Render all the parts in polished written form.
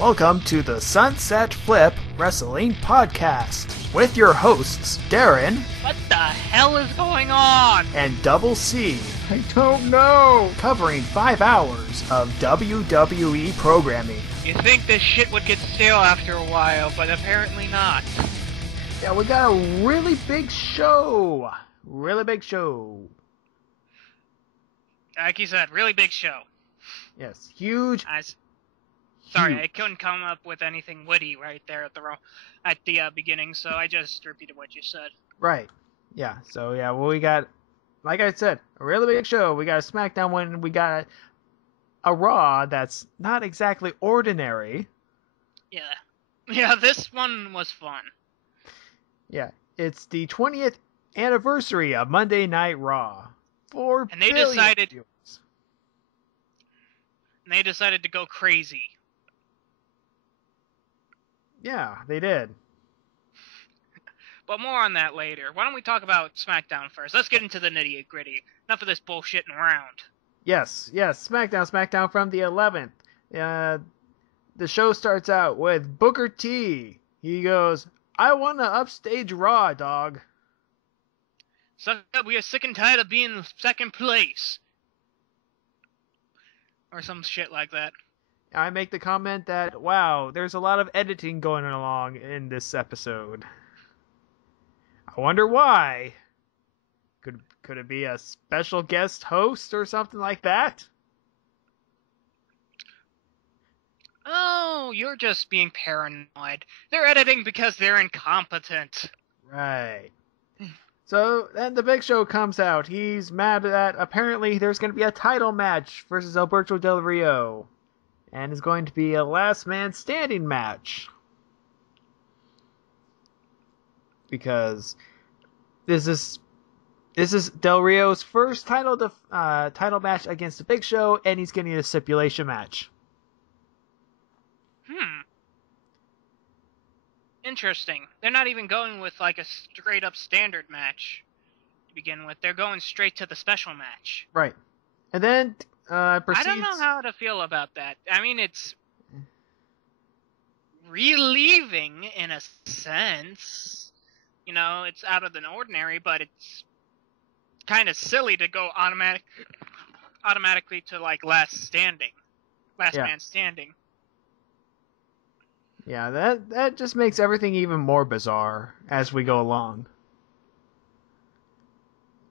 Welcome to the Sunset Flip Wrestling Podcast with your hosts, Darren. What the hell is going on? And Double C. I don't know. Covering 5 hours of WWE programming. You think this shit would get stale after a while, but apparently not. Yeah, we got a really big show. Really big show. Like you said, really big show. Yes, huge. Sorry, huge. I couldn't come up with anything witty right there at the beginning, so I just repeated what you said. Right. Yeah, so yeah, well, we got, like I said, a really big show. We got a Smackdown one. We got a Raw that's not exactly ordinary. Yeah. Yeah, this one was fun. Yeah, it's the 20th anniversary of Monday Night Raw. And they decided to go crazy. Yeah, they did. But more on that later. Why don't we talk about SmackDown first? Let's get into the nitty-gritty. Enough of this bullshitting around. Yes, SmackDown from the 11th. The show starts out with Booker T. He goes, "I want to upstage Raw, dog." So we are sick and tired of being in second place. Or some shit like that. I make the comment that, wow, there's a lot of editing going along in this episode. I wonder why. Could it be a special guest host or something like that? Oh, you're just being paranoid. They're editing because they're incompetent. Right. So then the Big Show comes out. He's mad that apparently there's going to be a title match versus Alberto Del Rio. And it's going to be a last man standing match. Because this is Del Rio's first title match against the Big Show, and he's getting a stipulation match. Interesting. They're not even going with like a straight up standard match to begin with. They're going straight to the special match. Right. And then proceeds... I don't know how to feel about that. I mean, it's relieving in a sense. You know, it's out of the ordinary, but it's kind of silly to go automatically to like last man standing. Yeah, that just makes everything even more bizarre as we go along.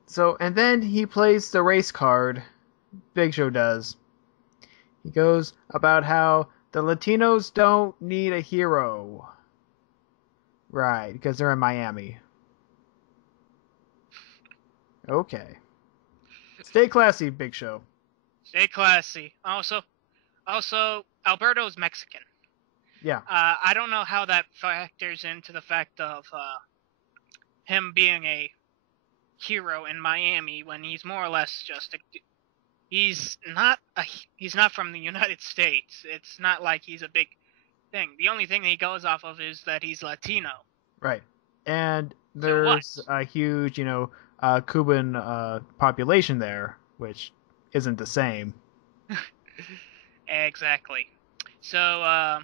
So, and then he plays the race card. Big Show does. He goes about how the Latinos don't need a hero. Right, because they're in Miami. Okay. Stay classy, Big Show. Stay classy. Also, Alberto's Mexican. Yeah. I don't know how that factors into the fact of him being a hero in Miami when he's more or less just he's not from the United States. It's not like he's a big thing. The only thing he goes off of is that he's Latino. Right. And there's a huge, Cuban population there, which isn't the same. Exactly. So,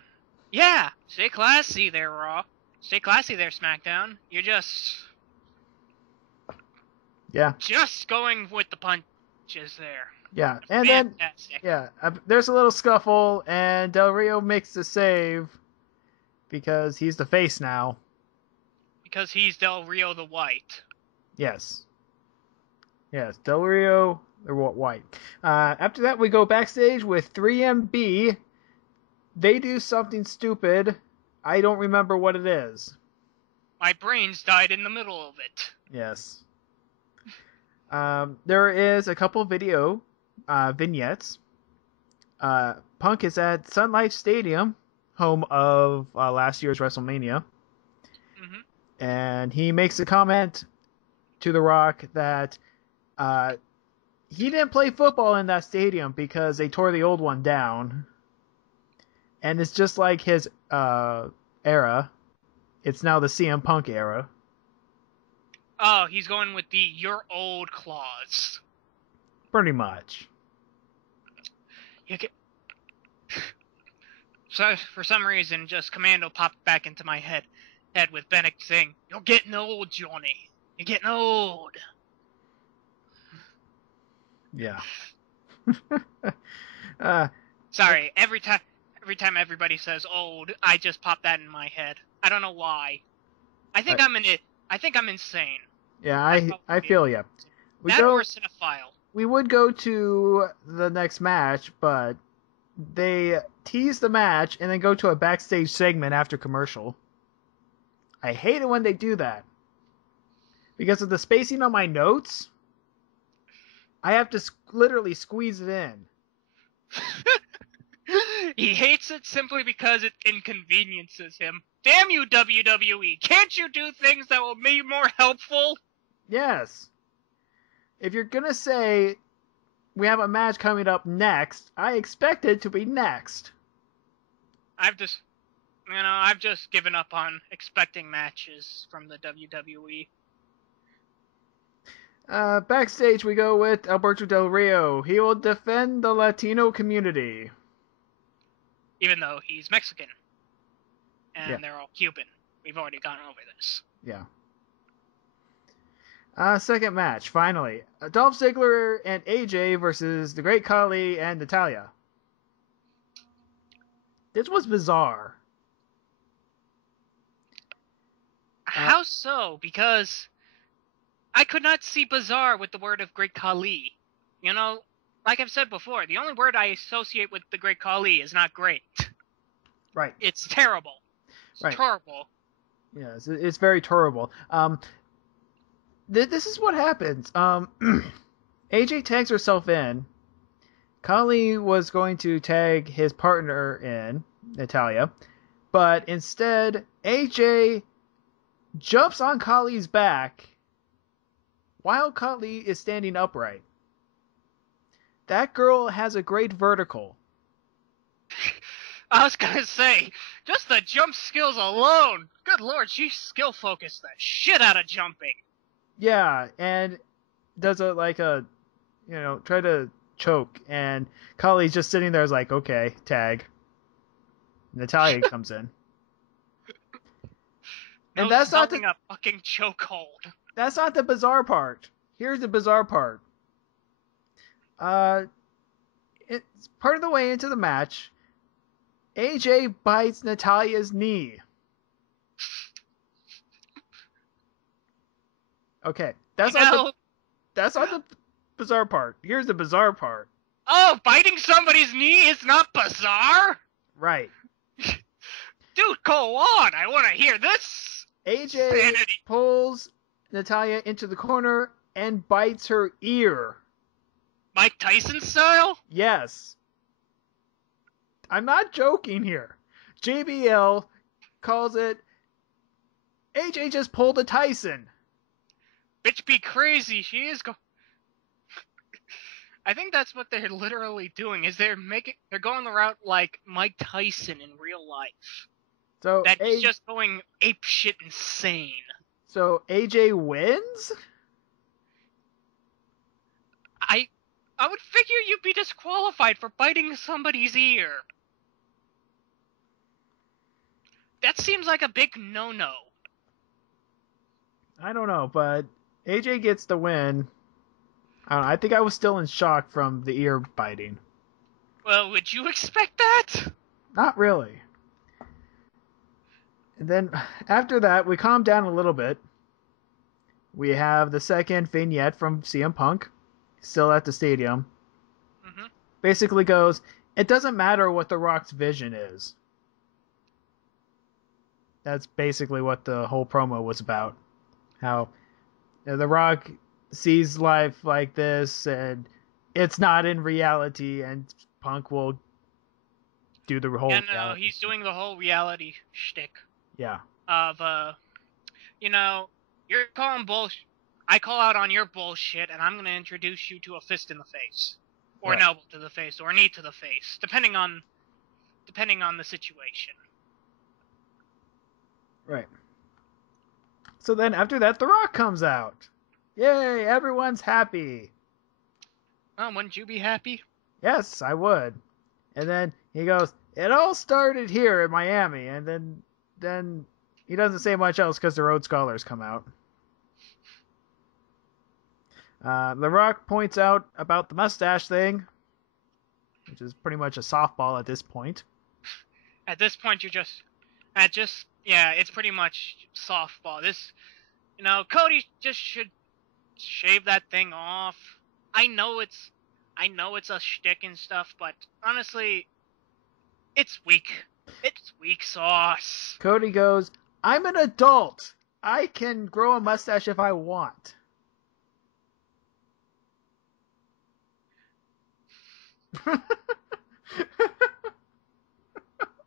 yeah, stay classy there, Raw. Stay classy there, SmackDown. You're just going with the punches there. Yeah, and fantastic. Then there's a little scuffle, and Del Rio makes the save because he's the face now. Because he's Del Rio the White. Yes, Del Rio the White. After that, we go backstage with 3MB. They do something stupid. I don't remember what it is. My brains died in the middle of it. Yes. There is a couple video vignettes. Punk is at Sun Life Stadium, home of last year's WrestleMania. Mm-hmm. And he makes a comment to The Rock that he didn't play football in that stadium because they tore the old one down. And it's just like his era. It's now the CM Punk era. Oh, he's going with the "you're old" clause. Pretty much. You can... for some reason, just Commando popped back into my head with Bennett saying, "You're getting old, Johnny. You're getting old." Yeah. Sorry, every time everybody says old, I just pop that in my head. I don't know why. I think I'm insane. Yeah, I feel ya. Or cinephile. We would go to the next match, but they tease the match and then go to a backstage segment after commercial. I hate it when they do that. Because of the spacing on my notes, I have to literally squeeze it in. He hates it simply because it inconveniences him. Damn you, WWE! Can't you do things that will be more helpful? Yes. If you're gonna say we have a match coming up next, I expect it to be next. I've just given up on expecting matches from the WWE. Backstage we go with Alberto Del Rio. He will defend the Latino community. Even though he's Mexican. And they're all Cuban. We've already gone over this. Yeah. Second match, finally. Dolph Ziggler and AJ versus the Great Khali and Natalya. This was bizarre. How so? Because I could not see bizarre with the word of Great Khali. You know, like I've said before, the only word I associate with the Great Khali is not great. Right. It's terrible. It's terrible. Yes, it's very terrible. This is what happens. AJ tags herself in. Khali was going to tag his partner in, Natalya, but instead AJ jumps on Khali's back while Khali is standing upright. That girl has a great vertical. I was gonna say, just the jump skills alone. Good lord, she's skill focused the shit out of jumping. Yeah, and does try to choke, and Khali's just sitting there is like, okay, tag. Natalya comes in. And that's not a fucking chokehold. That's not the bizarre part. Here's the bizarre part. It's part of the way into the match. AJ bites Natalya's knee. Okay, that's not the bizarre part. Here's the bizarre part. Oh, biting somebody's knee is not bizarre? Right. Dude, go on. I want to hear this. AJ pulls Natalya into the corner and bites her ear. Mike Tyson style? Yes. I'm not joking here. JBL calls it AJ just pulled a Tyson. Bitch be crazy. She is I think that's what they're literally doing. Is they're going the route like Mike Tyson in real life. So that's just going apeshit insane. So AJ wins? I would figure you'd be disqualified for biting somebody's ear. That seems like a big no-no. I don't know, but AJ gets the win. I don't know, I think I was still in shock from the ear biting. Well, would you expect that? Not really. And then after that, we calm down a little bit. We have the second vignette from CM Punk, still at the stadium. Mm-hmm. Basically goes, it doesn't matter what The Rock's vision is. That's basically what the whole promo was about. How The Rock sees life like this, and it's not in reality, and Punk will do the whole reality. He's doing the whole reality shtick. Yeah. Of, you're calling bullshit. I call out on your bullshit, and I'm going to introduce you to a fist in the face. Or an elbow to the face, or a knee to the face, depending on the situation. Right. So then after that, The Rock comes out. Yay, everyone's happy. Well, wouldn't you be happy? Yes, I would. And then he goes, It all started here in Miami, and then he doesn't say much else because the Rhodes Scholars come out. The Rock points out about the mustache thing, which is pretty much a softball at this point. At this point, it's pretty much softball. Cody just should shave that thing off. I know it's a shtick and stuff, but honestly, it's weak. It's weak sauce. Cody goes, "I'm an adult. I can grow a mustache if I want."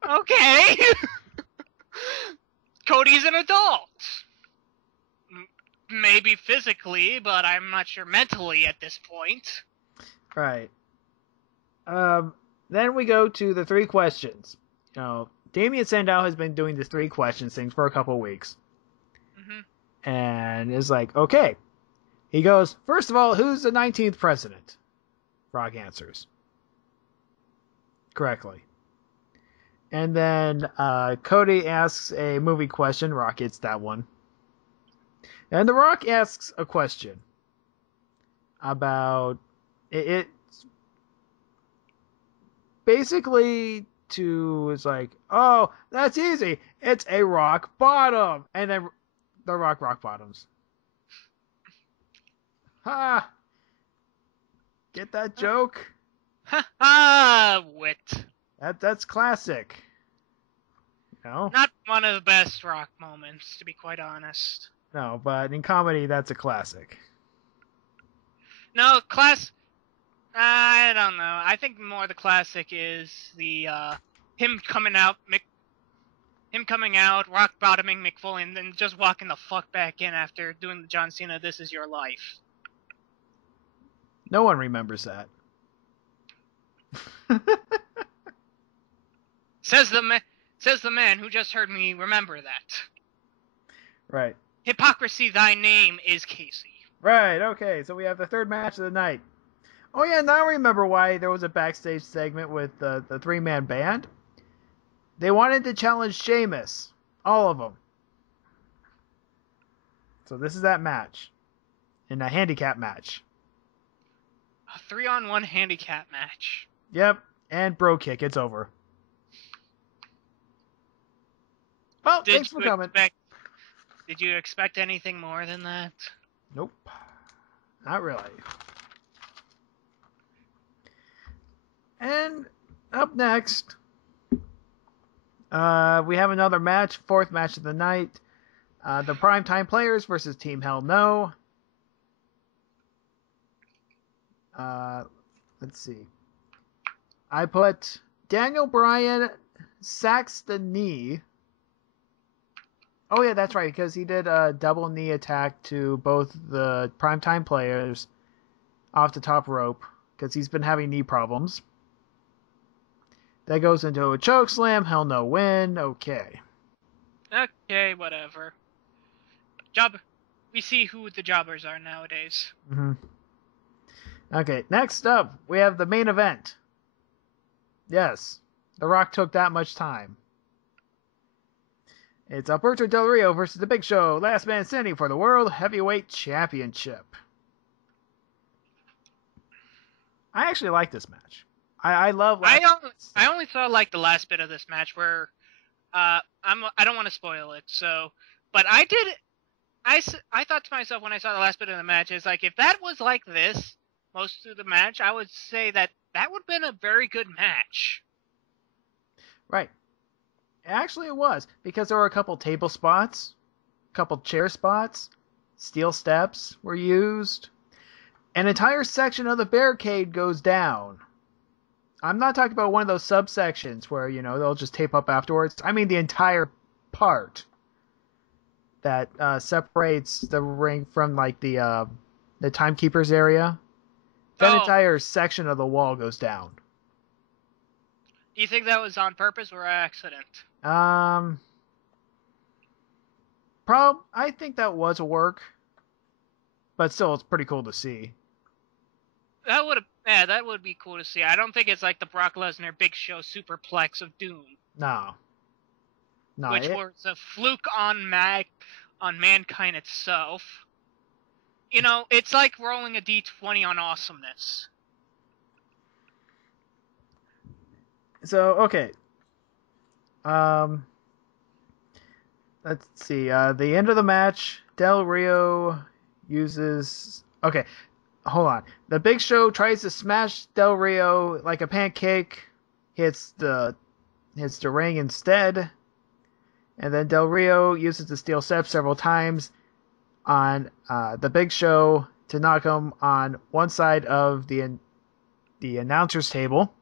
Okay. Cody's an adult. Maybe physically, but I'm not sure mentally at this point. Right. Then we go to the 3 questions. Damien Sandow has been doing this 3 questions thing for a couple of weeks. Mm-hmm. And is like, okay. He goes, first of all, who's the 19th president? Rock answers correctly. And then Cody asks a movie question. Rock gets that one. And The Rock asks a question about it. Basically, it's like, oh, that's easy. It's a rock bottom. And then the rock bottoms. Ha! Get that joke? Ha ha! Wit. That's classic. Not one of the best Rock moments, to be quite honest. No, but in comedy, that's a classic. No, I don't know. I think more the classic is the him coming out, rock bottoming Mick Foley, and then just walking the fuck back in after doing the John Cena "This Is Your Life." No one remembers that. Says the man who just heard me remember that. Right. Hypocrisy, thy name is Casey. Right, okay, so we have the 3rd match of the night. Oh yeah, now I remember why there was a backstage segment with the 3-man band. They wanted to challenge Sheamus. All of them. So this is that match. In a handicap match. A 3-on-1 handicap match. Yep, and bro kick, it's over. Well, thanks for coming. Did you expect anything more than that? Nope. Not really. And up next, we have another match, 4th match of the night. The Primetime Players versus Team Hell No. Let's see. I put Daniel Bryan sacks the knee. Oh yeah, that's right, because he did a double knee attack to both the Primetime Players off the top rope, because he's been having knee problems. That goes into a choke slam. Hell No win. Okay. Okay, whatever. We see who the jobbers are nowadays. Mm-hmm. Okay, next up, we have the main event. Yes, The Rock took that much time. It's Alberto Del Rio versus The Big Show, last man standing for the World Heavyweight Championship. I actually like this match. I love. I only saw like the last bit of this match where, I don't want to spoil it. So, but I thought to myself when I saw the last bit of the match, is like if that was like this most of the match, I would say that would have been a very good match. Right. Actually, it was, because there were a couple table spots, a couple chair spots, steel steps were used. An entire section of the barricade goes down. I'm not talking about one of those subsections where, they'll just tape up afterwards. I mean the entire part that separates the ring from, like, the timekeeper's area. That entire section of the wall goes down. Do you think that was on purpose or accident? I think that was a work, but still, it's pretty cool to see. That Yeah, that would be cool to see. I don't think it's like the Brock Lesnar Big Show superplex of Doom. No. No. Which was a fluke on Mankind itself. You know, it's like rolling a d20 on awesomeness. So, okay. Let's see. The end of the match, Del Rio uses... Okay, hold on. The Big Show tries to smash Del Rio like a pancake, hits the ring instead, and then Del Rio uses the steel step several times on the Big Show to knock him on one side of the announcer's table.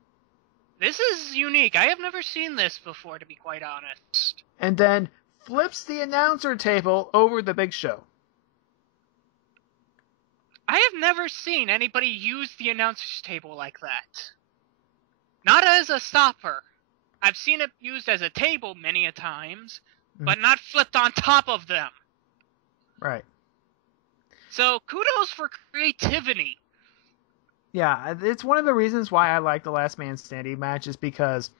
This is unique. I have never seen this before, to be quite honest. And then flips the announcer table over the Big Show. I have never seen anybody use the announcer's table like that. Not as a stopper. I've seen it used as a table many a times, but not flipped on top of them. Right. So, kudos for creativity. Yeah, it's one of the reasons why I like the Last Man Standing match is because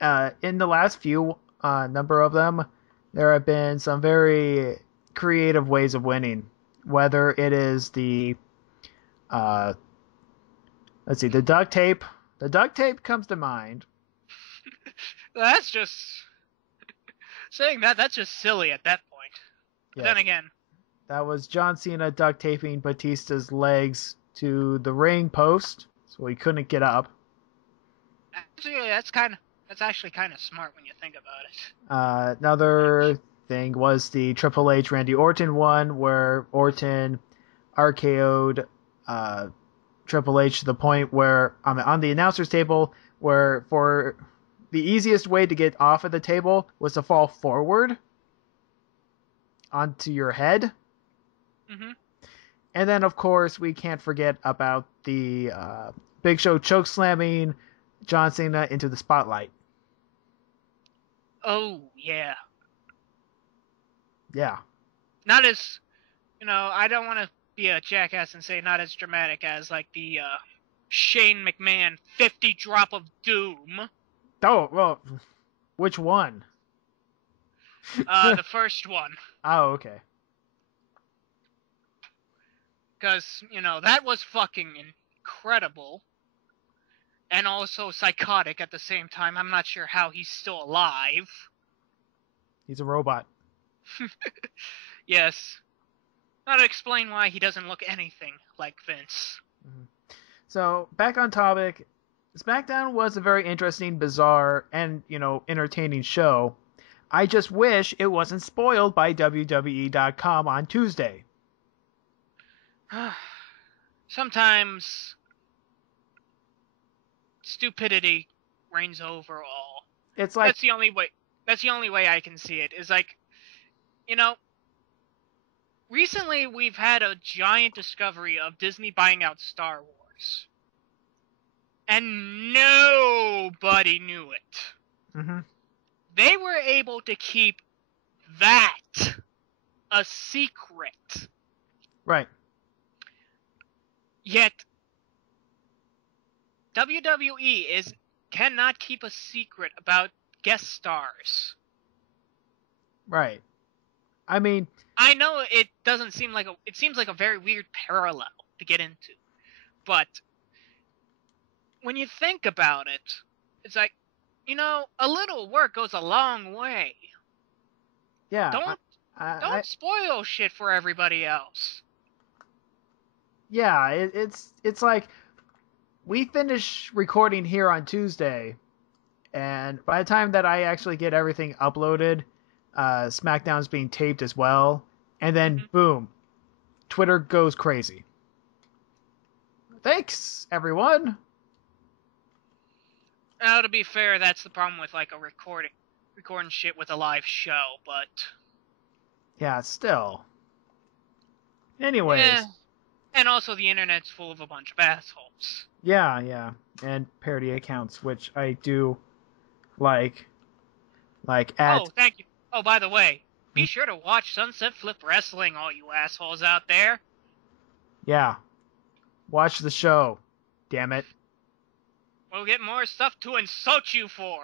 in the last few number of them, there have been some very creative ways of winning. Whether it is the the duct tape. The duct tape comes to mind. That's just... Saying that's just silly at that point. But then again... That was John Cena duct taping Batista's legs to the ring post, so he couldn't get up. Actually, that's actually kind of smart when you think about it. Another thing was the Triple H Randy Orton one, where Orton RKO'd Triple H to the point where on the announcer's table, where for the easiest way to get off of the table was to fall forward onto your head. Mm-hmm. And then, of course, we can't forget about the Big Show choke slamming John Cena into the spotlight. Oh, yeah. Yeah. Not as, I don't want to be a jackass and say not as dramatic as, like, the Shane McMahon 50 drop of doom. Oh, well, which one? The first one. Oh, okay. Because, that was fucking incredible. And also psychotic at the same time. I'm not sure how he's still alive. He's a robot. Yes. Not to explain why he doesn't look anything like Vince. Mm-hmm. So, back on topic, SmackDown was a very interesting, bizarre, and, entertaining show. I just wish it wasn't spoiled by WWE.com on Tuesday. Sometimes stupidity reigns over all. It's like that's the only way I can see it. Is like, recently we've had a giant discovery of Disney buying out Star Wars. And nobody knew it. Mm-hmm. They were able to keep that a secret. Right. Yet, WWE cannot keep a secret about guest stars. Right. I mean, I know it doesn't seem like it seems like a very weird parallel to get into, but when you think about it, it's like, a little work goes a long way. Yeah. Don't spoil shit for everybody else. Yeah, it's like we finish recording here on Tuesday, and by the time that I actually get everything uploaded, SmackDown's being taped as well, and then boom, Twitter goes crazy. Thanks, everyone. Now, to be fair, that's the problem with like a recording shit with a live show, but yeah, still. Anyways. Yeah. And also the internet's full of a bunch of assholes. Yeah, and parody accounts, which I do like at... Oh, thank you. Oh, by the way, be sure to watch Sunset Flip Wrestling, all you assholes out there. Yeah. Watch the show. Damn it. We'll get more stuff to insult you for.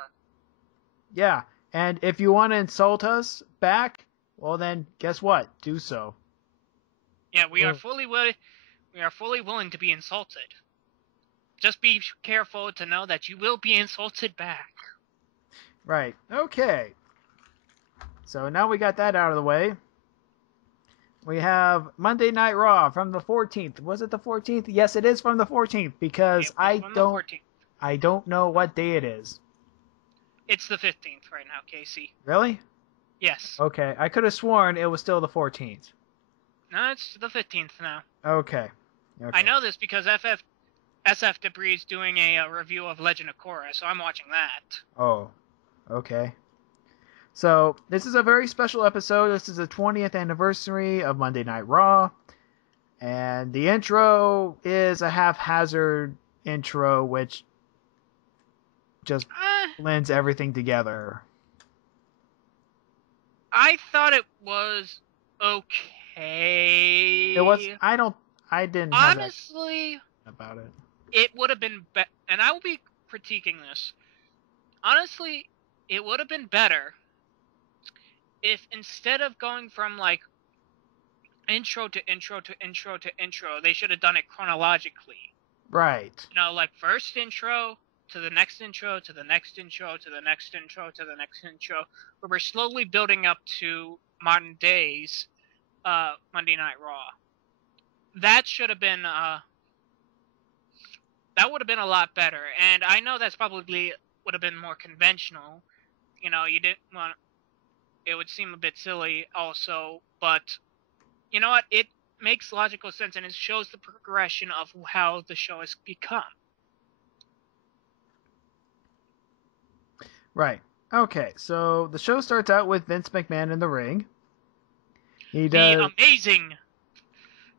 Yeah, and if you want to insult us back, well then, guess what? Do so. Yeah, we are fully willing to be insulted. Just be careful to know that you will be insulted back. Right. Okay. So now we got that out of the way. We have Monday Night Raw from the 14th. Was it the 14th? Yes, it is from the 14th because I don't know what day it is. It's the 15th right now, Casey. Really? Yes. Okay, I could have sworn it was still the 14th. No, it's the 15th now. Okay. I know this because SF Debris is doing a review of Legend of Korra, so I'm watching that. Oh, okay. So, this is a very special episode. This is the 20th anniversary of Monday Night Raw. And the intro is a haphazard intro, which just blends everything together. I thought it was okay. It was. I didn't. Honestly, about it. It would have been and I will be critiquing this. Honestly, it would have been better if instead of going from like intro to intro to intro to intro, they should have done it chronologically. Right. You know, like first intro to the next intro to the next intro to the next intro to the next intro, where we're slowly building up to modern days Monday Night Raw. That should have been that would have been a lot better. And I know that's probably would have been more conventional. You know, you didn't want it would seem a bit silly also, but you know what? It makes logical sense and it shows the progression of how the show has become. Right. Okay, so the show starts out with Vince McMahon in the ring. He does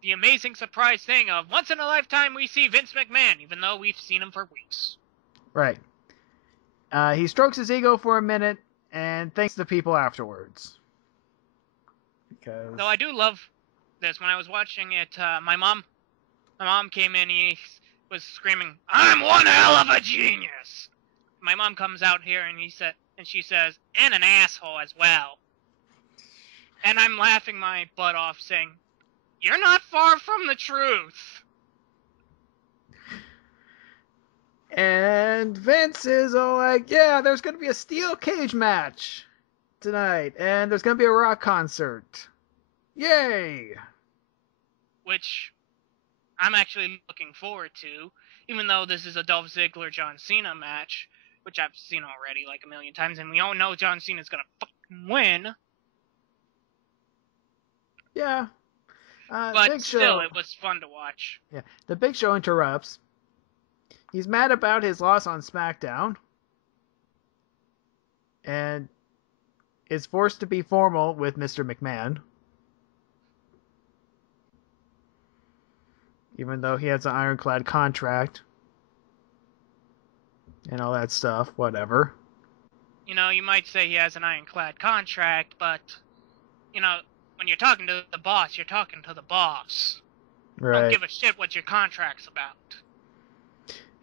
the amazing surprise thing of once in a lifetime we see Vince McMahon, even though we've seen him for weeks. Right. He strokes his ego for a minute and thanks the people afterwards. Because though I do love this. When I was watching it, my mom came in. He was screaming, "I'm one hell of a genius!" My mom comes out here and she says, "And an asshole as well." And I'm laughing my butt off, saying, "You're not far from the truth." And Vince is all like, "Yeah, there's going to be a steel cage match tonight, and there's going to be a rock concert. Yay!" Which I'm actually looking forward to, even though this is a Dolph Ziggler-John Cena match, which I've seen already like a million times, and we all know John Cena's going to fucking win. Yeah. But Big still, Show. it was fun to watch. Yeah. The Big Show interrupts. He's mad about his loss on SmackDown. And is forced to be formal with Mr. McMahon. Even though he has an ironclad contract. And all that stuff. Whatever. You know, you might say he has an ironclad contract, but, you know, when you're talking to the boss, you're talking to the boss. Right. Don't give a shit what your contract's about.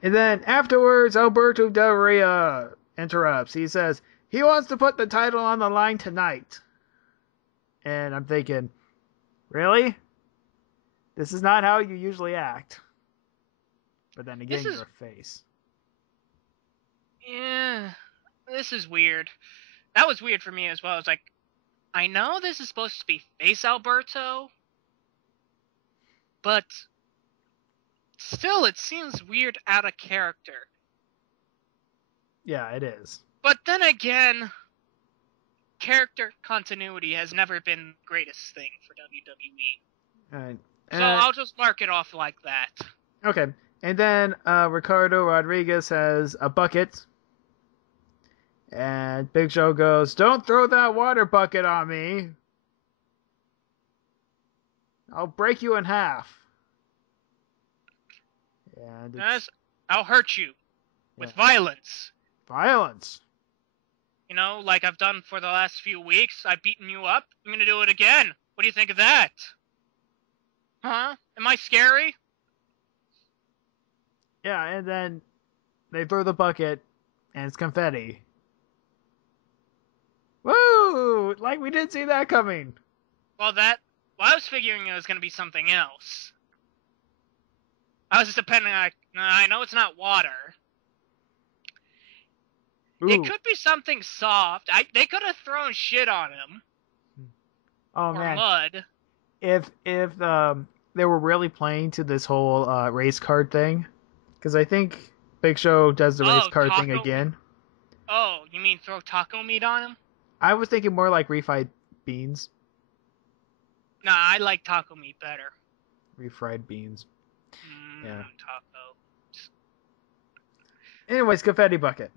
And then afterwards, Alberto Del Rio interrupts. He says he wants to put the title on the line tonight. And I'm thinking, really? This is not how you usually act. But then again, you're a face. Yeah, this is weird. That was weird for me as well. It's like, I know this is supposed to be face Alberto, but still it seems weird out of character. Yeah, it is. But then again, character continuity has never been the greatest thing for WWE. So I'll just mark it off like that. Okay. And then Ricardo Rodriguez has a bucket. And Big Show goes, "Don't throw that water bucket on me. I'll break you in half." And yes, I'll hurt you with violence. Violence. You know, like I've done for the last few weeks. I've beaten you up. I'm going to do it again. What do you think of that? Huh? Am I scary? Yeah, and then they throw the bucket, and it's confetti. Woo! Like, we didn't see that coming. Well, I was figuring it was going to be something else. I was depending on... I know it's not water. Ooh. It could be something soft. They could have thrown shit on him. Oh, or man. mud. If they were really playing to this whole race card thing, because I think Big Show does the race card thing again. Oh, you mean throw taco meat on him? I was thinking more like refried beans. Nah, I like taco meat better. Refried beans. Yeah. Taco. Anyways, confetti bucket.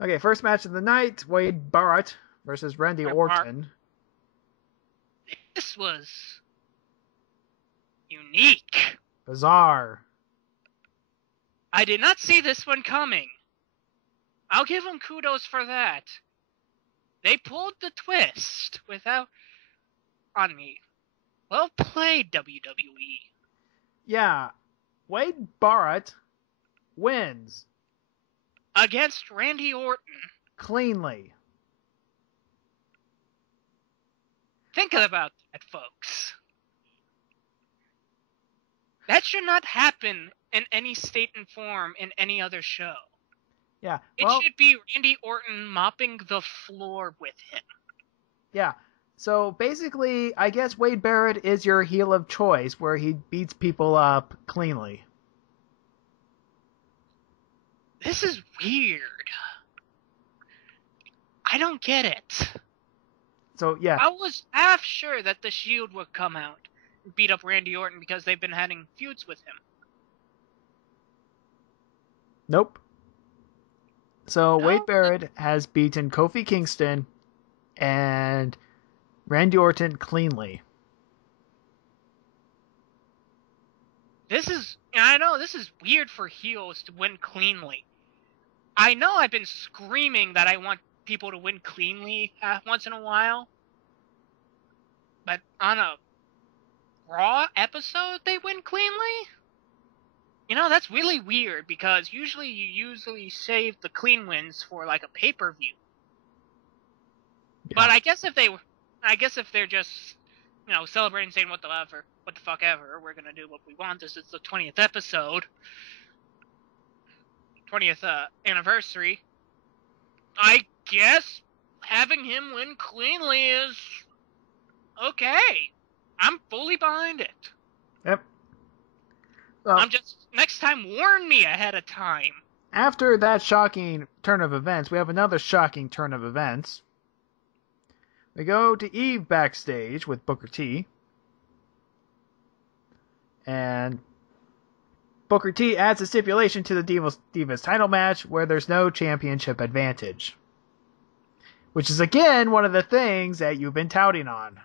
Okay, first match of the night: Wade Barrett versus Randy Orton. This was unique. Bizarre. I did not see this one coming. I'll give them kudos for that. They pulled the twist without on me. Well played, WWE. Yeah, Wade Barrett wins against Randy Orton cleanly. Think about that, folks. That should not happen in any state and form in any other show. Yeah, well, it should be Randy Orton mopping the floor with him. Yeah, so basically, I guess Wade Barrett is your heel of choice, where he beats people up cleanly. This is weird. I don't get it. So, yeah. I was half sure that the Shield would come out and beat up Randy Orton because they've been having feuds with him. Nope. So, Wade Barrett has beaten Kofi Kingston and Randy Orton cleanly. I know this is weird for heels to win cleanly. I know I've been screaming that I want people to win cleanly once in a while. But on a Raw episode, they win cleanly? You know, that's really weird, because usually you save the clean wins for, like, a pay-per-view. Yeah. But I guess if they're just, celebrating, saying what the fuck ever, we're gonna do what we want, this is the 20th episode, 20th anniversary, I guess having him win cleanly is okay. I'm fully behind it. Yep. Next time, warn me ahead of time. After that shocking turn of events, we have another shocking turn of events. We go to Eve backstage with Booker T. And Booker T adds a stipulation to the Divas title match where there's no championship advantage. Which is, again, one of the things that you've been touting on.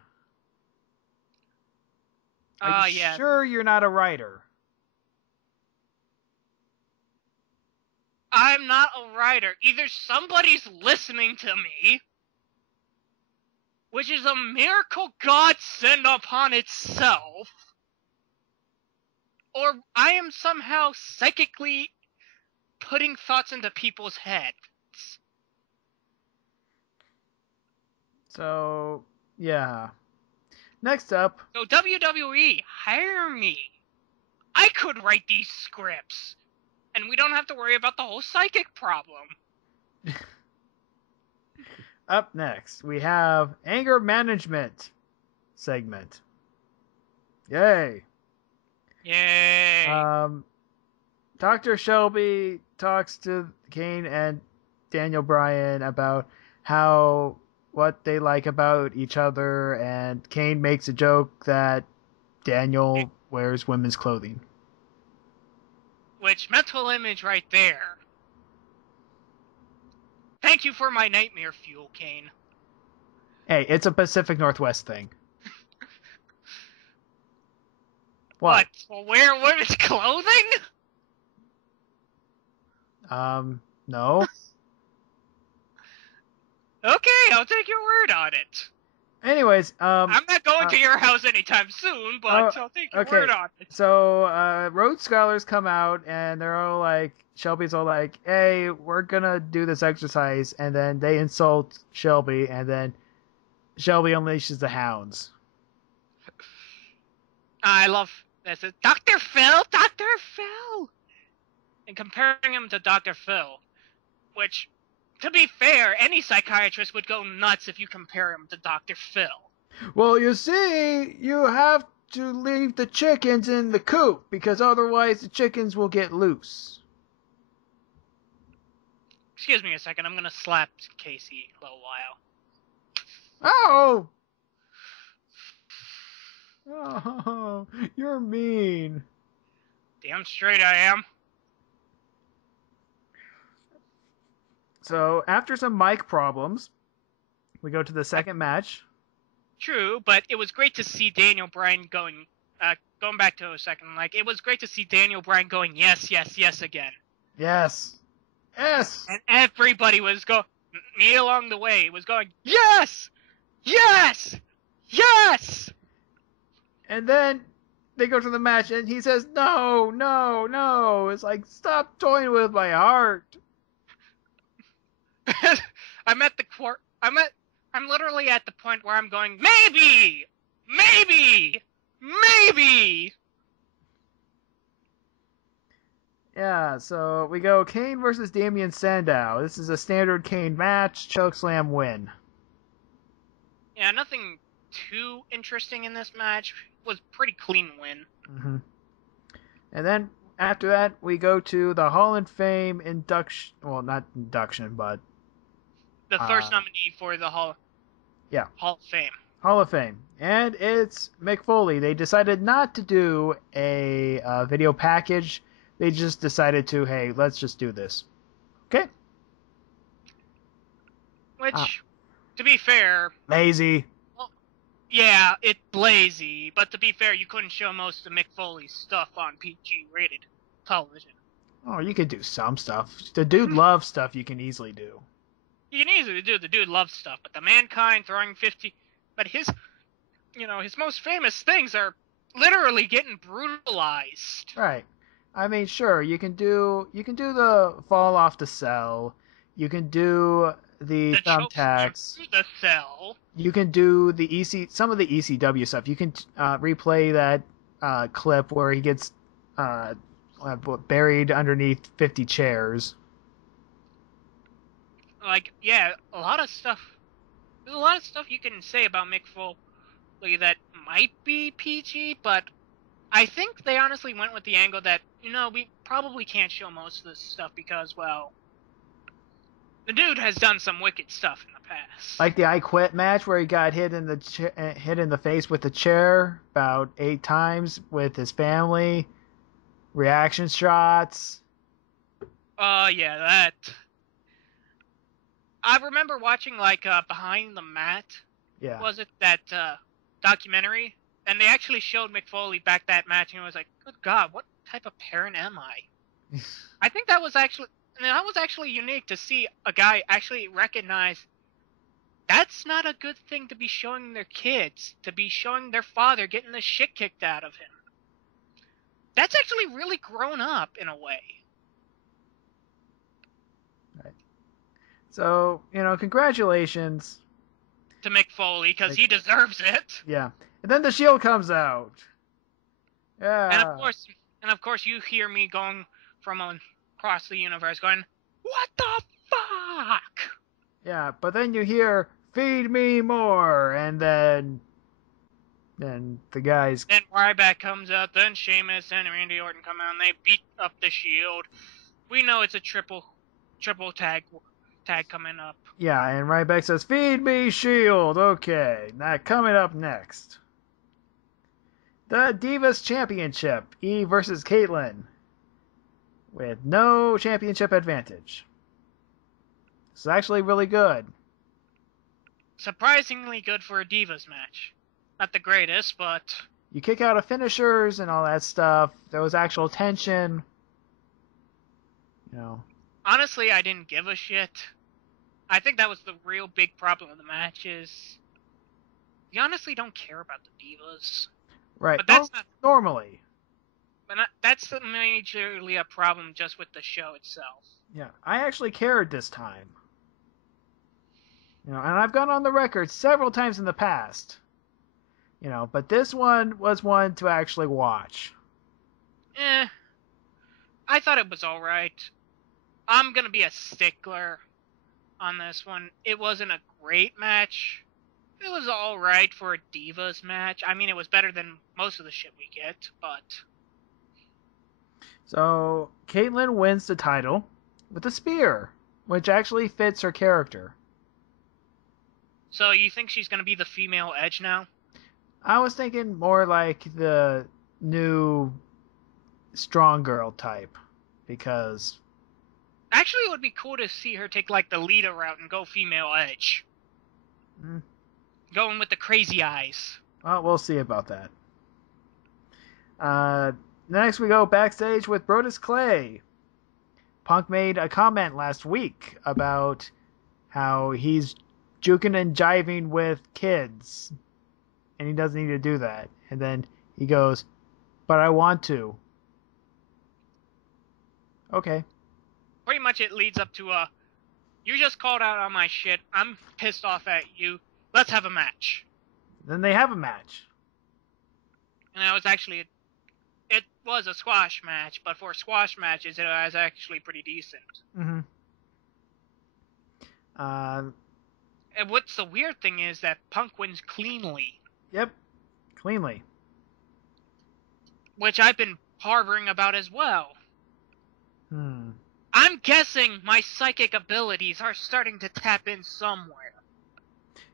Are you sure you're not a writer? I'm not a writer. Either somebody's listening to me, which is a miracle God sent upon itself, or I am somehow psychically putting thoughts into people's heads. So, yeah. Next up... So WWE, hire me. I could write these scripts. And we don't have to worry about the whole psychic problem. Up next, we have anger management segment. Yay. Yay. Dr. Shelby talks to Kane and Daniel Bryan about what they like about each other, and Kane makes a joke that Daniel wears women's clothing. Which, mental image right there. Thank you for my nightmare fuel, Kane. Hey, it's a Pacific Northwest thing. What? Well, wear women's clothing? No. Okay, I'll take your word on it. Anyways, I'm not going to your house anytime soon, but I'll take your word on it. So, Rhodes Scholars come out, and they're all like, Shelby's all like, hey, we're gonna do this exercise, and then they insult Shelby, and then Shelby unleashes the hounds. I love this. Dr. Phil! Dr. Phil! And comparing him to Dr. Phil, which, to be fair, any psychiatrist would go nuts if you compare him to Dr. Phil. Well, you see, you have to leave the chickens in the coop, because otherwise the chickens will get loose. Excuse me a second, I'm gonna slap Casey a little while. Oh! Oh, you're mean. Damn straight I am. So, after some mic problems, we go to the second match. True, but it was great to see Daniel Bryan going back to a second, like, it was great to see Daniel Bryan going, yes, yes, yes again. Yes. Yes! And everybody was me along the way, was going, yes! Yes! Yes! And then they go to the match, and he says, no, no, no. It's like, stop toying with my heart. I'm literally at the point where I'm going, maybe! Maybe! Maybe! Yeah, so we go Kane versus Damian Sandow. This is a standard Kane match, chokeslam win. Yeah, nothing too interesting in this match. It was a pretty clean win. Mm-hmm. And then after that, we go to the Hall of Fame induction. Well, not induction, but the first nominee for the Hall of Fame. Hall of Fame. And it's Mick Foley. They decided not to do a video package. They just decided to, hey, let's just do this. Okay? Which, to be fair... Lazy. Well, yeah, it's lazy. But to be fair, you couldn't show most of Mick Foley's stuff on PG-rated television. Oh, you could do some stuff. The dude loves stuff you can easily do. You can easily do the dude loves stuff, but the Mankind throwing 50... But his most famous things are literally getting brutalized. Right. I mean, sure, you can do the fall off the cell. You can do the thumbtacks. The cell. You can do some of the ECW stuff. You can replay that clip where he gets buried underneath 50 chairs. Like, yeah, a lot of stuff. There's a lot of stuff you can say about Mick Foley that might be PG, but I think they honestly went with the angle that, we probably can't show most of this stuff because, well, the dude has done some wicked stuff in the past. Like the I Quit match where he got hit in the face with the chair about 8 times with his family. Reaction shots. Yeah, that. I remember watching, like, Behind the Mat. Yeah. Was it that documentary? And they actually showed Mick Foley back that match, and I was like, good God, what type of parent am I? I think that was actually unique to see a guy actually recognize that's not a good thing to be showing their kids, to be showing their father getting the shit kicked out of him. That's actually really grown up in a way. Right. So, congratulations to Mick Foley, because he deserves it. Yeah. And then the Shield comes out. Yeah. And of course, you hear me going from across the universe going, what the fuck? Yeah, but then you hear, feed me more, and then the guys... Then Ryback comes out, then Sheamus and Randy Orton come out, and they beat up the Shield. We know it's a triple tag coming up. Yeah, and Ryback says, feed me, Shield! Okay, now coming up next. The Divas Championship, Eve versus Caitlyn, with no championship advantage. It's actually really good. Surprisingly good for a Divas match. Not the greatest, but... You kick out of finishers and all that stuff. There was actual tension. Honestly, I didn't give a shit. I think that was the real big problem of the matches. you honestly don't care about the Divas. Right. But that's not normally. But that's majorly a problem just with the show itself. Yeah, I actually cared this time. And I've gone on the record several times in the past. But this one was one to actually watch. I thought it was alright. I'm gonna be a stickler on this one. It wasn't a great match. It was alright for a Divas match. I mean, it was better than most of the shit we get, but... So, Caitlyn wins the title with a spear, which actually fits her character. So, you think she's gonna be the female Edge now? I was thinking more like the new strong girl type, because... Actually, it would be cool to see her take, like, the Lita route and go female Edge. Going with the crazy eyes. Well, we'll see about that. Next we go backstage with Brodus Clay. Punk made a comment last week about how he's juking and jiving with kids. And he doesn't need to do that. And then he goes, but I want to. Okay. Pretty much it leads up to you just called out on my shit. I'm pissed off at you. Let's have a match. Then they have a match. And it was actually... It was a squash match, but for squash matches, it was actually pretty decent. Mm-hmm. And what's the weird thing is that Punk wins cleanly. Yep. Cleanly. Which I've been harboring about as well. I'm guessing my psychic abilities are starting to tap in somewhere.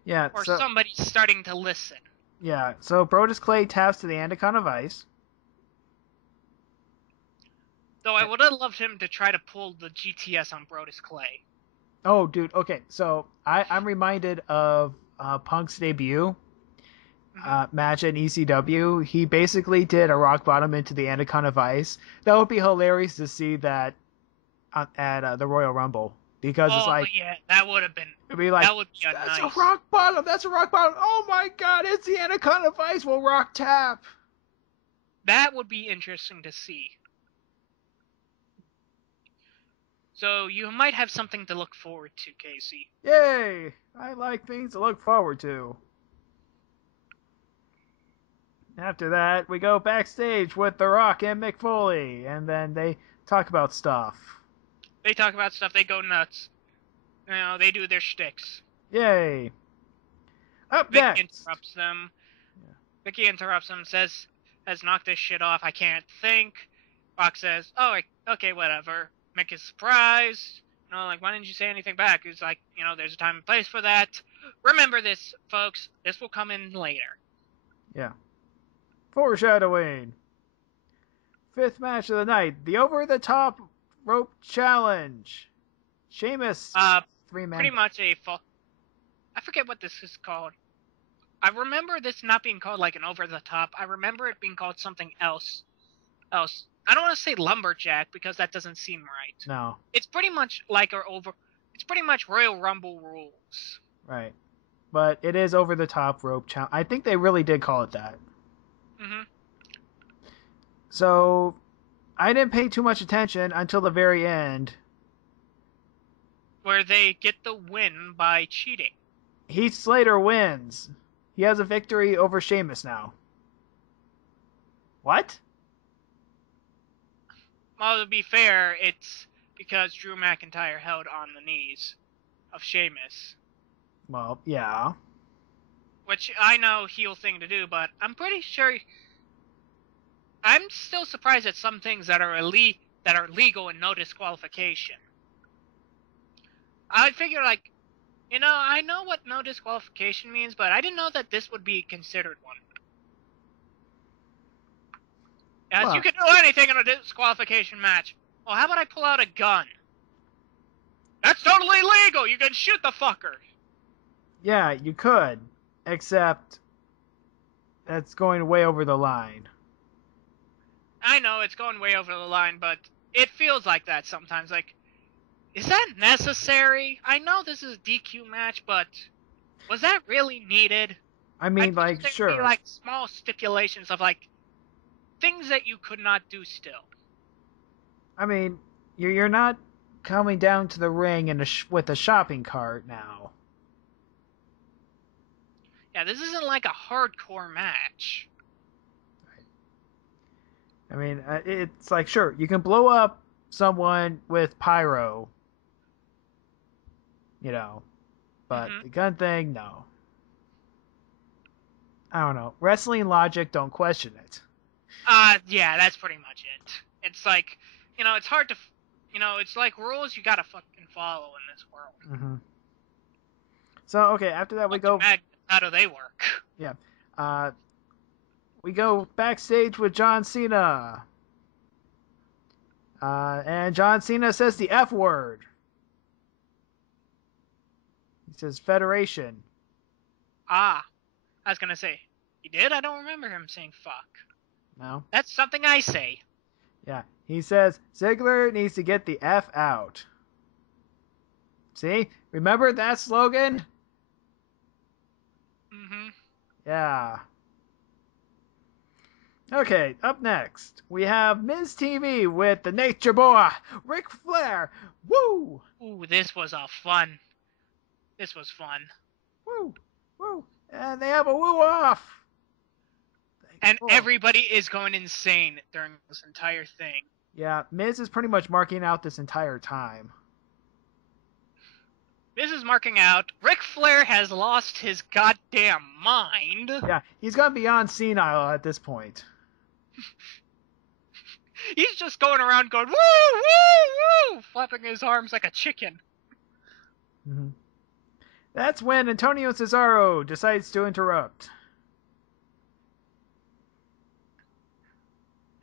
Yeah. Or somebody's starting to listen. Yeah, so Brodus Clay taps to the Anaconda of Ice. Though I would have loved him to try to pull the GTS on Brodus Clay. Oh, dude, okay, so I'm reminded of Punk's debut match at ECW. He basically did a rock bottom into the Anaconda of Ice. That would be hilarious to see that at the Royal Rumble. Because it's like... yeah, that would have been... It'd be like, that would be that's nice. a rock bottom, that's a rock bottom. Oh my god, it's the Anaconda of Ice, will rock tap. That would be interesting to see. So you might have something to look forward to, Casey. Yay! I like things to look forward to. After that, we go backstage with The Rock and Mick Foley, and then they talk about stuff. They talk about stuff, they go nuts. They do their shticks. Yay! Up Vicky next! interrupts them. Yeah. Vicky interrupts them, says, knock this shit off, I can't think. Rock says, oh, okay, whatever. Mick is surprised. Like, why didn't you say anything back? He's like, there's a time and place for that. Remember this, folks. This will come in later. Yeah. Foreshadowing. 5th match of the night. The over-the-top rope challenge. Sheamus. 3-man. Pretty much a full... I forget what this is called. I remember this not being called, like, an over-the-top. I remember it being called something else. I don't want to say lumberjack because that doesn't seem right. No. It's pretty much like it's pretty much Royal Rumble rules. Right. But it is over the top rope challenge. I think they really did call it that. Mm-hmm. So I didn't pay too much attention until the very end. Where they get the win by cheating. Heath Slater wins. He has a victory over Sheamus now. What? Well, to be fair, it's because Drew McIntyre held on the knees of Sheamus. Well, yeah. Which I know heel thing to do, but I'm pretty sure... I'm still surprised at some things that are legal and no disqualification. I figure, like, I know what no disqualification means, but I didn't know that this would be considered one. As you can do anything in a disqualification match. Well, how about I pull out a gun? That's totally legal! You can shoot the fucker! Yeah, you could. Except... that's going way over the line. I know, it's going way over the line, but it feels like that sometimes. Like, is that necessary? I know this is a DQ match, but was that really needed? I mean, think like, there'd sure. be, like, small stipulations of, like, things that you could not do still. I mean, you're not coming down to the ring with a shopping cart now. Yeah, this isn't like a hardcore match. I mean, it's like, sure, you can blow up someone with pyro, but the gun thing, no. I don't know. Wrestling logic, don't question it. Yeah, that's pretty much it. It's like, it's hard to, it's like rules you gotta fucking follow in this world. Mm-hmm. So, okay, after that we go... How do they work? Yeah. We go backstage with John Cena. And John Cena says the F word. He says Federation. I was gonna say, he did? I don't remember him saying fuck. No? That's something I say. Yeah. He says Ziggler needs to get the F out. See? Remember that slogan? Mm-hmm. Yeah. Okay, up next, we have Miz TV with the Nature Boy, Ric Flair. Woo! Ooh, this was fun. This was fun. Woo! Woo! And they have a woo off. And everybody is going insane during this entire thing. Yeah, Miz is pretty much marking out this entire time. Miz is marking out. Ric Flair has lost his goddamn mind. Yeah, he's gone beyond senile at this point. He's just going around going, woo, woo, woo, flapping his arms like a chicken. Mm-hmm. That's when Antonio Cesaro decides to interrupt.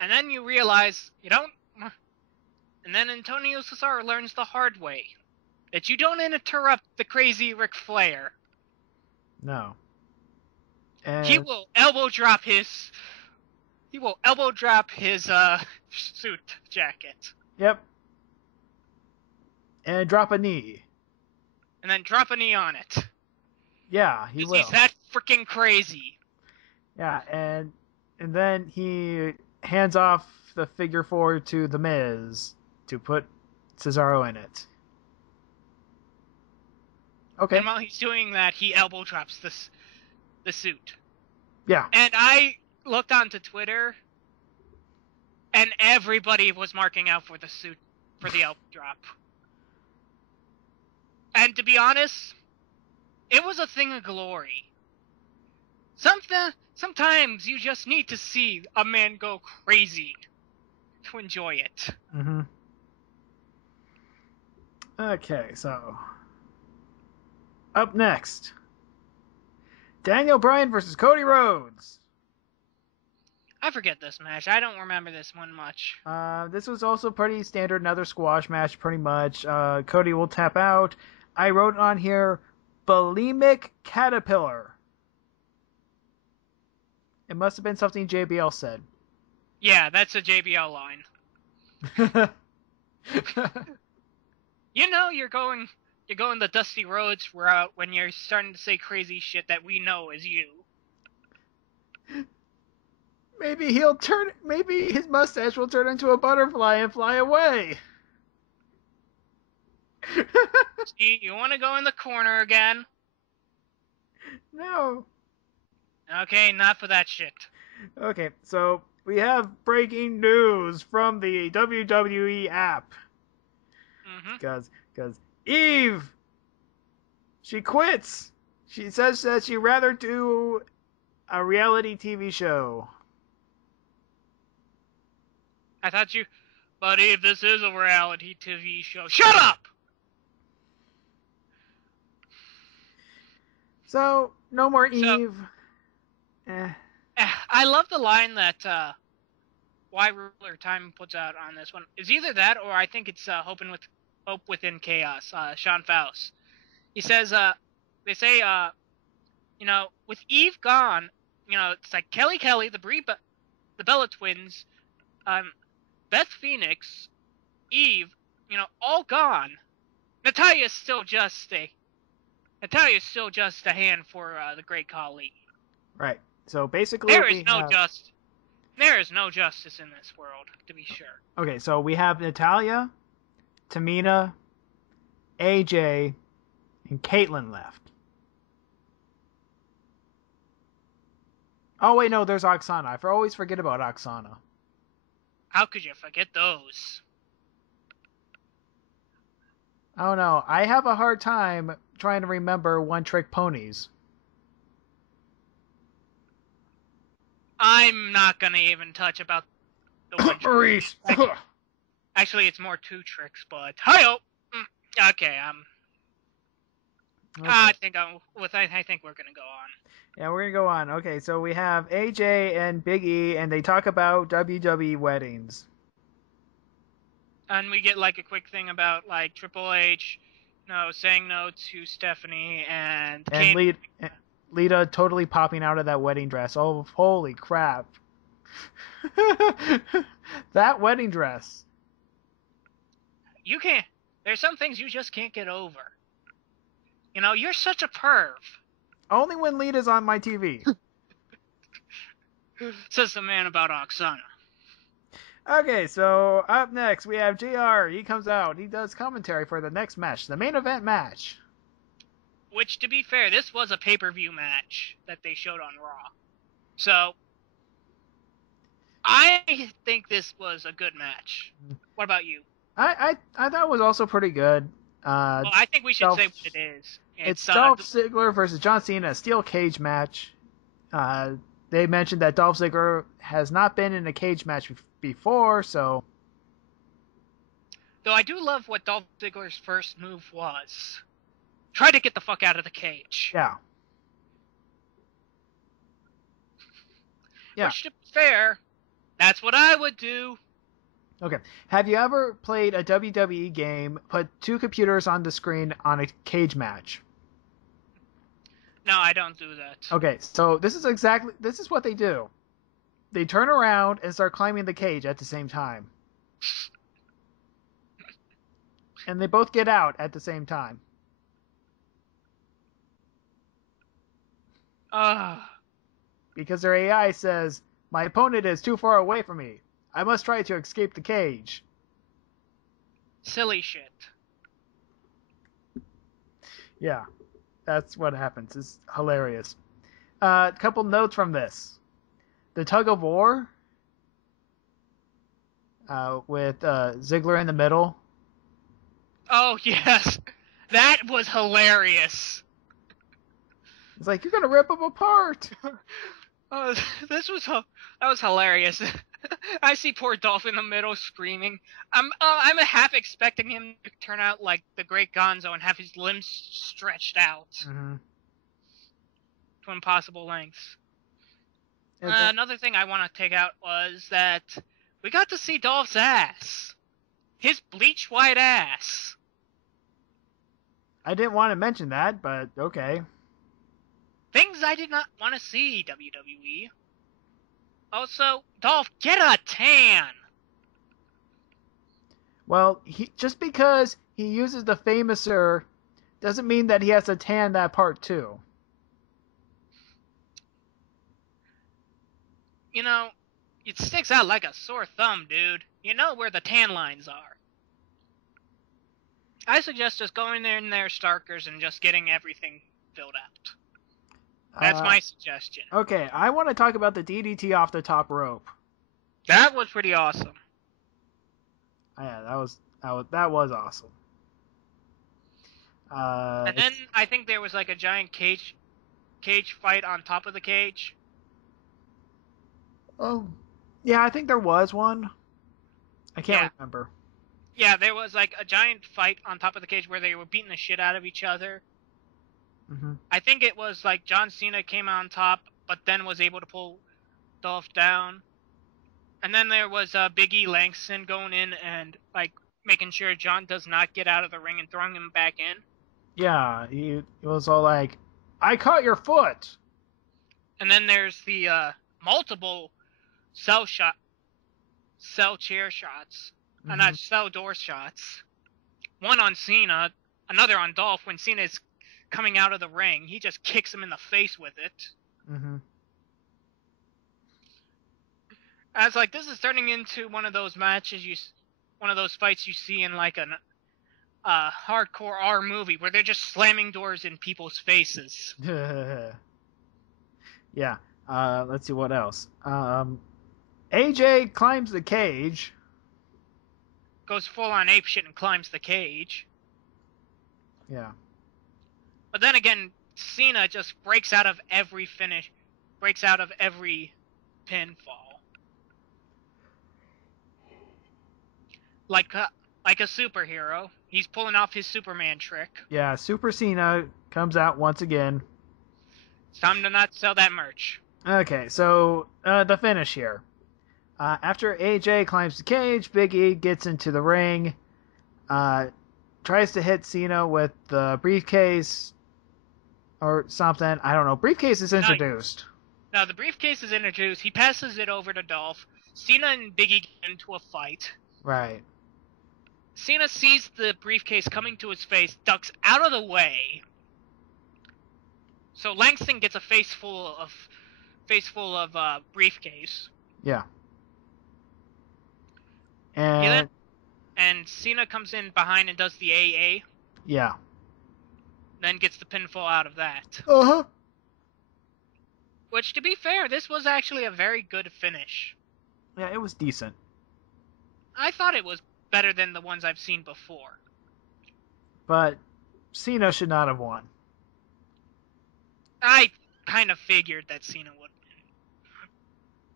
And then you realize you don't... And then Antonio Cesaro learns the hard way. That you don't interrupt the crazy Ric Flair. No. And He will elbow drop his suit jacket. Yep. And drop a knee. And then drop a knee on it. Yeah, he will. He's that freaking crazy. Yeah, and then he hands off the figure 4 to The Miz to put Cesaro in it. Okay. And while he's doing that, he elbow drops the suit. Yeah. And I looked onto Twitter, and everybody was marking out for the suit, for the elbow drop. And to be honest, it was a thing of glory. Sometimes you just need to see a man go crazy to enjoy it. Mm-hmm. Okay, so up next, Daniel Bryan versus Cody Rhodes. I forget this match. I don't remember this one much. This was also pretty standard, another squash match, pretty much. Cody will tap out. I wrote on here, bulimic caterpillar. It must have been something JBL said. Yeah, that's a JBL line. You're going the Dusty Rhodes route when you're starting to say crazy shit that we know is you. Maybe his mustache will turn into a butterfly and fly away. See, you want to go in the corner again? No. Okay, not for that shit. Okay, so we have breaking news from the WWE app. Because Eve, she quits. She says that she'd rather do a reality TV show. But Eve, this is a reality TV show. Shut up! So, no more Eve. I love the line that Y Ruler Time puts out on this one. It's either that or I think it's Hope Within Chaos, Sean Faust. He says, they say, with Eve gone, it's like Kelly, the Bella Twins, Beth Phoenix, Eve, all gone. Natalia's still just a hand for the Great Khali. Right. So basically, There is no justice. There is no justice in this world, to be sure. Okay, so we have Natalya, Tamina, AJ, and Caitlyn left. Oh wait, no, there's Oksana. I always forget about Oksana. How could you forget those? Oh no, I have a hard time trying to remember one-trick ponies. I'm not gonna even touch about the one. Maurice. Actually, it's more two tricks, but hi-oh. Okay, Okay. I think we're gonna go on. Yeah, we're gonna go on. Okay, so we have AJ and Big E, and they talk about WWE weddings. And we get like a quick thing about like Triple H, saying no to Stephanie and Kane. Lita totally popping out of that wedding dress. Oh, holy crap! That wedding dress. You can't. There's some things you just can't get over. You're such a perv. Only when Lita's on my TV. Says the man about Oksana. Okay, so up next we have JR. He comes out. He does commentary for the next match, the main event match. Which, to be fair, this was a pay-per-view match that they showed on Raw. So, I think this was a good match. What about you? I thought it was also pretty good. Well, I think we should say what it is. It's Dolph Ziggler versus John Cena, a steel cage match. They mentioned that Dolph Ziggler has not been in a cage match before, so... Though I do love what Dolph Ziggler's first move was. Try to get the fuck out of the cage. Yeah. Which, to be fair, that's what I would do. Okay. Have you ever played a WWE game, put two computers on the screen on a cage match? No, I don't do that. Okay, so this is what they do. They turn around and start climbing the cage at the same time. And they both get out at the same time. Because their AI says, my opponent is too far away from me. I must try to escape the cage. Silly shit. Yeah, that's what happens. It's hilarious. A couple notes from this. The tug of war with Ziggler in the middle. Oh, yes. That was hilarious. It's like, you're going to rip him apart. Oh, that was hilarious. I see poor Dolph in the middle screaming. I'm half expecting him to turn out like the Great Gonzo and have his limbs stretched out to impossible lengths. Another thing I want to take out was that we got to see Dolph's ass. His bleach white ass. I didn't want to mention that, but okay. Things I did not want to see, WWE. Also, Dolph, get a tan! Well, just because he uses the Famouser doesn't mean that he has to tan that part too. It sticks out like a sore thumb, dude. You know where the tan lines are. I suggest just going in there starkers and just getting everything filled out. That's my suggestion. Okay, I want to talk about the DDT off the top rope. That was pretty awesome. Yeah, that was awesome. And then I think there was like a giant cage fight on top of the cage. Oh, yeah, I think there was one. I can't remember. Yeah, there was like a giant fight on top of the cage where they were beating the shit out of each other. I think it was like John Cena came on top, but then was able to pull Dolph down. And then there was Big E Langston going in and like making sure John does not get out of the ring and throwing him back in. Yeah, he was all like, I caught your foot! And then there's the multiple cell chair shots. Not cell door shots. One on Cena, another on Dolph when Cena is coming out of the ring. He just kicks him in the face with it. I was like, this is turning into one of those one of those fights you see in like an hardcore R movie where they're just slamming doors in people's faces. Yeah. Let's see what else. AJ climbs the cage. Goes full on apeshit and climbs the cage. Yeah. But then again, Cena just breaks out of every pinfall. Like a superhero. He's pulling off his Superman trick. Yeah, Super Cena comes out once again. It's time to not sell that merch. Okay, so the finish here. After AJ climbs the cage, Big E gets into the ring, tries to hit Cena with the briefcase or something. I don't know. Briefcase is introduced. No, the briefcase is introduced. He passes it over to Dolph. Cena and Big E get into a fight. Right. Cena sees the briefcase coming to his face, ducks out of the way. So Langston gets a face full of briefcase. Yeah. And Cena comes in behind and does the AA. Yeah. Then gets the pinfall out of that. Uh-huh. Which, to be fair, this was actually a very good finish. Yeah, it was decent. I thought it was better than the ones I've seen before. But Cena should not have won. I kind of figured that Cena would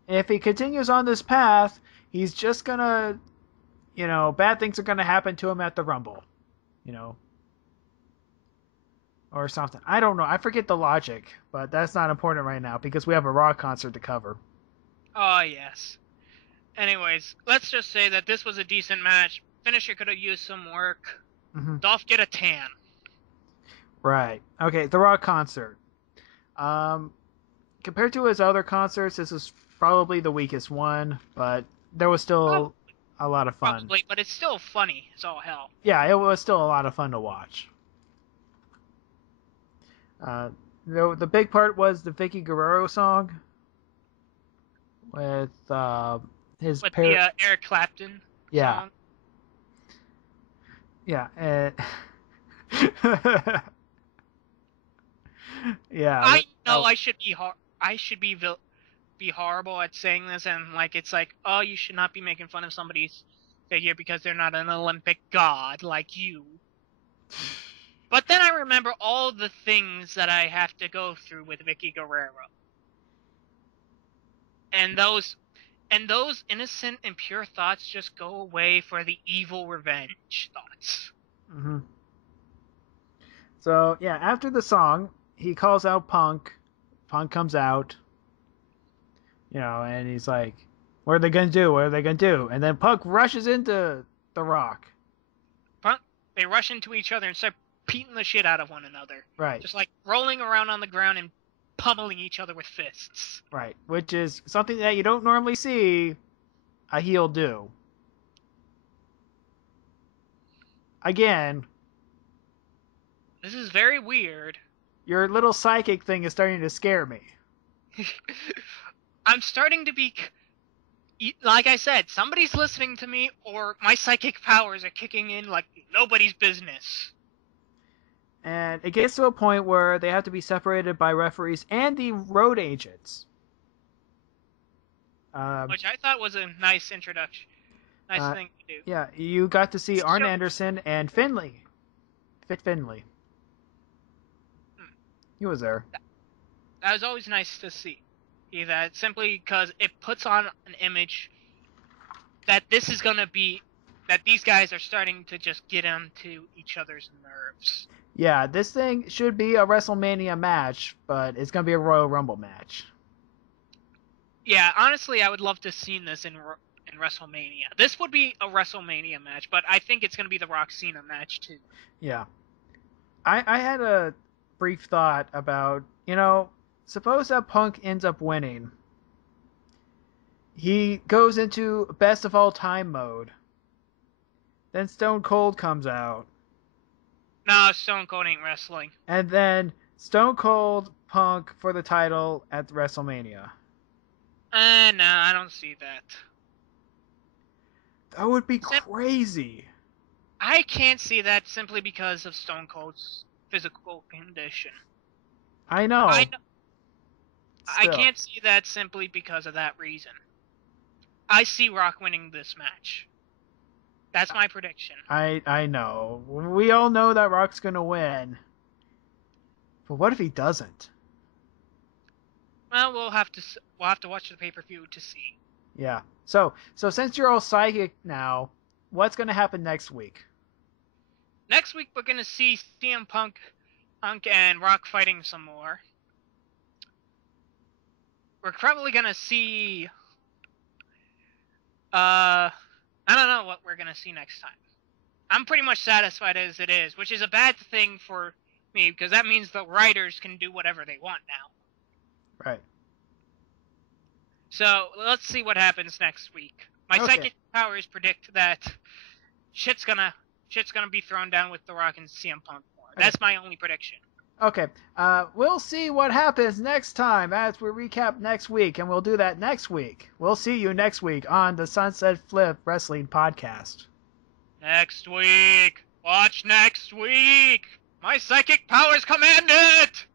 win. If he continues on this path, he's just gonna, bad things are gonna happen to him at the Rumble. Or something. I don't know. I forget the logic, but that's not important right now because we have a Raw concert to cover. Oh, yes. Anyways, let's just say that this was a decent match. Finisher could have used some work. Mm-hmm. Dolph get a tan. Right. Okay, the Raw concert. Compared to his other concerts, this is probably the weakest one, but there was still a lot of fun. Probably, but it's still funny as all hell. Yeah, it was still a lot of fun to watch. The big part was the Vicky Guerrero song with his the Eric Clapton song. Yeah. Yeah. I know I should be horrible at saying this, and it's like, oh, you should not be making fun of somebody's figure because they're not an Olympic god like you. But then I remember all the things that I have to go through with Vicky Guerrero. And those innocent and pure thoughts just go away for the evil revenge thoughts. Mm-hmm. So, yeah, after the song, he calls out Punk. Punk comes out. And he's like, what are they going to do? What are they going to do? And then Punk rushes into The Rock. They rush into each other and start beating the shit out of one another. Right. Just rolling around on the ground and pummeling each other with fists. Right. Which is something that you don't normally see a heel do. Again. This is very weird. Your little psychic thing is starting to scare me. I'm starting to be... Like I said, somebody's listening to me, or my psychic powers are kicking in like nobody's business. And it gets to a point where they have to be separated by referees and the road agents. Which I thought was a nice introduction. Nice thing to do. Yeah, you got to see Arn Anderson and Finlay. Fit Finlay. He was there. That was always nice to see. That simply because it puts on an image that this is going to be... that these guys are starting to just get onto each other's nerves. Yeah, this thing should be a WrestleMania match, but it's going to be a Royal Rumble match. Yeah, honestly, I would love to see this in WrestleMania. This would be a WrestleMania match, but I think it's going to be the Rock Cena match, too. Yeah. I had a brief thought about, suppose that Punk ends up winning. He goes into best of all time mode. Then Stone Cold comes out. No, Stone Cold ain't wrestling. And then Stone Cold Punk for the title at WrestleMania. No, I don't see that. That would be crazy. I can't see that simply because of Stone Cold's physical condition. I know. I can't see that simply because of that reason. I see Rock winning this match. That's my prediction. I know. We all know that Rock's gonna win. But what if he doesn't? Well, we'll have to watch the pay-per-view to see. Yeah. So since you're all psychic now, what's gonna happen next week? Next week we're gonna see CM Punk and Rock fighting some more. We're probably gonna see. I don't know what we're gonna see next time. I'm pretty much satisfied as it is, which is a bad thing for me because that means the writers can do whatever they want now. Right. So let's see what happens next week. My psychic powers predict that shit's gonna be thrown down with The Rock and CM Punk more. That's my only prediction. Okay. We'll see what happens next time as we recap next week, and we'll do that next week. We'll see you next week on the Sunset Flip Wrestling Podcast. Next week. Watch next week. My psychic powers command it!